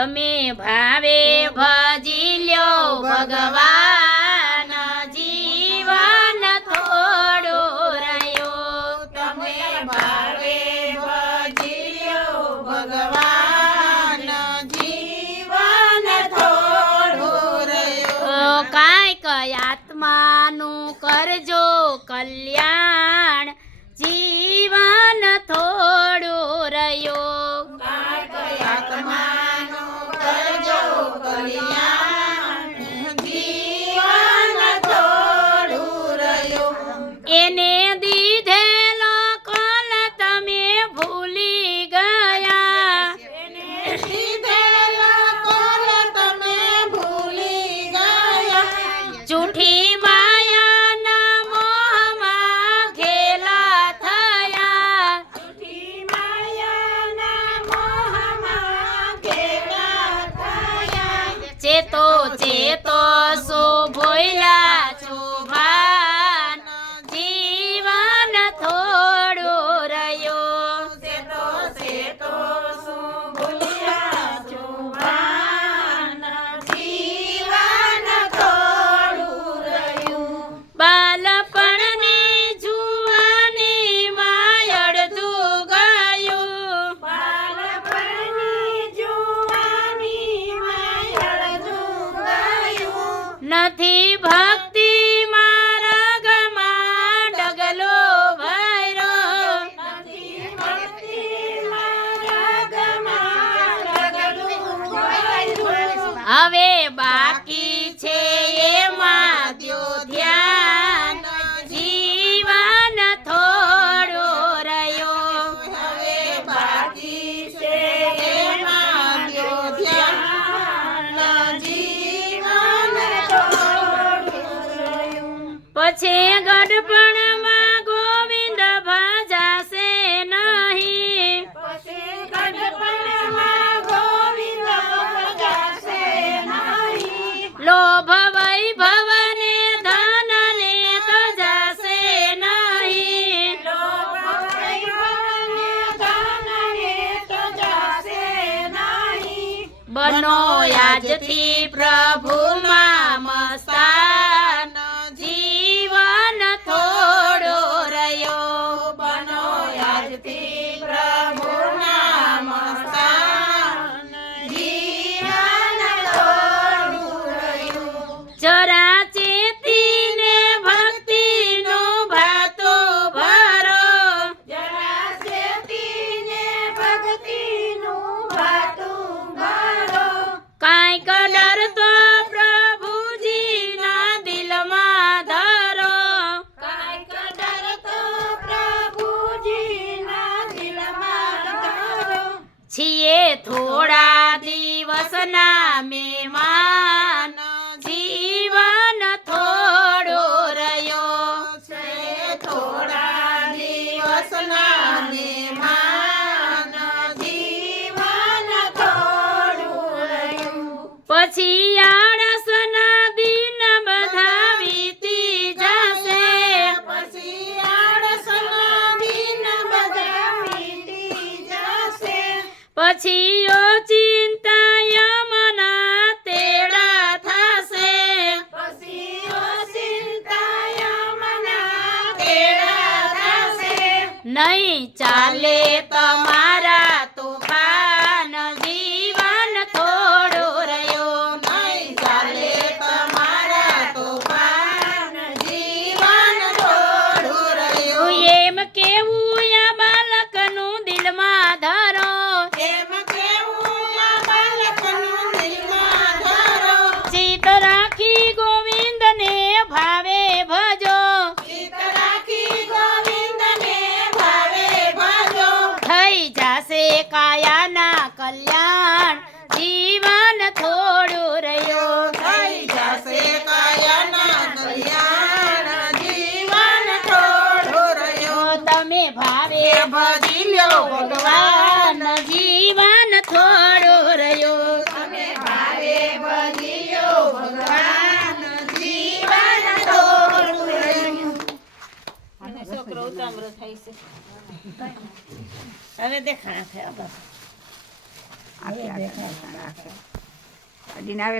તમે ભાવે ભજી લ્યો ભગવાન જીવન થોડો રહ્યો તમે ભાવે ભજી લ્યો ભગવાન જીવન થોડું રહ્યો કાંઈક આત્માનું કરજો કલ્યાણ જીવન થોડો રહ્યો કાંઈક આત્માનું કરજો કલ્યાણ જીવન થોડું રહ્યું એને દીધેલો કોલ તમે ભૂલી ગયા લીધેલા કોલ તમે ભૂલી ગયા જૂઠી માયાના મોહમાં ઘેલા થયા જૂઠી માયાના મોહમાં ઘેલા થયા ચેતો ચેતો શું ભૂલ્યા છો ભાન જીવન થોડો રહ્યો સેતો સેતો શું ભૂલ્યા છો ભાન જીવન થોડું રહ્યું બાલપણની જુવાનીમાં અડધું ગયું બાળપણની જુવાનીમાં અડધું ગયું નથી ભક્તિ માર્ગમાં ડગલો ભર્યો નથી ભક્તિ માર્ગમાં ડગલું ભર્યું હવે બાકી છે એમાં દ્યો ધ્યાન જીવન થોડો રહ્યો હવે બાકી છે એમાં દ્યો ધ્યાન જીવન થોડું રહ્યું પછી ગડપણમાં ગોવિંદ ભજાશે નહીં પછી ગડપણમાં ગોવિંદ ભજાશે નહીં લોભ વૈભવને ધનને તજાશે નહીં લોભ વૈભવને ધનને તજાશે નહીં બનો આજથી પ્રભુમાં મસ્તાન જીવન થોડો રહ્યો બનો આજથી પ્રભુના મસ્તાન જીવન થોડું રહ્યું જરા ચેતીને ભક્તિનો ભાતો ભરો જરા ચેતીને ભક્તિનું ભાતું ભરો કાંઈક ડર તો પ્રભુજીના દિલમાં ધરો કાંઈક ડર તો પ્રભુજીના દિલમાં ધરો છીએ થોડા દિવસના મહેમાન જીવન થોડો રહ્યો છે થોડા દિવસના મહેમાન જીવન થોડું રહ્યું પછી આળસના દિન બધા વીતી જશે પછી આળસના દિન બધા વીતી જશે પછી ઓ ચિંતા યમના તેડા થશે પછી ચિંતા મના તેડા થશે નહીં ચાલે તમારા તોફાન જીવન થોડો રહ્યો નહીં ચાલે તમારા તોફાન જીવન થોડું રહ્યું એમ કેવું આ બાલકનું દિલમાં ધરો એમ કેવું આ બાળકનું દિલમાં ધરો ચિત રાખી ગોવિંદને ભાવે ભજો ચિત્ત રાખી ગોવિંદને ભાવે ભજો થઈ જશે કાયાના કલ્યાણ જીવન થોડું રહ્યો થઈ જશે કાયાના કલ્યાણ જીવન થોડું રહ્યું તમે ભાવે ભજી લ્યો ભગવાન જીવન થોડું રહ્યો તમે ભાવે ભજી લ્યો ભગવાન જીવન થોડું રહ્યું છોકરો ઉતામળો થાય છે હવે દેખાણા થયા બસ આખે આખા દર્શન આખે અડીને આવે